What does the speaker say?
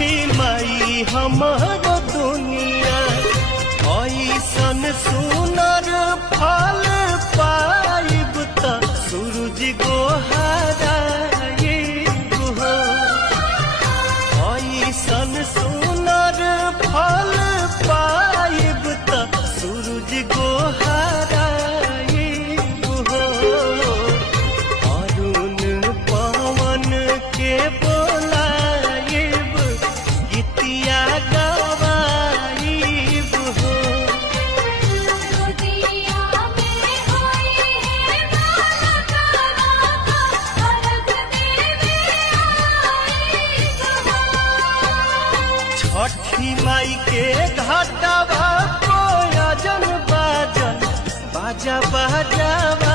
छठी माई हमारो दुनिया ऐसन सुनर फल पाइब त सूरज गोहाराइब हो। ऐसन सुनर फल पाइब त सूरज गोहाराइब हो। अरुण पवन के बोलाइब गीतिया गवाइब हो। छठी माई के घाटवा कोयजन बाजन बाजा बाजावा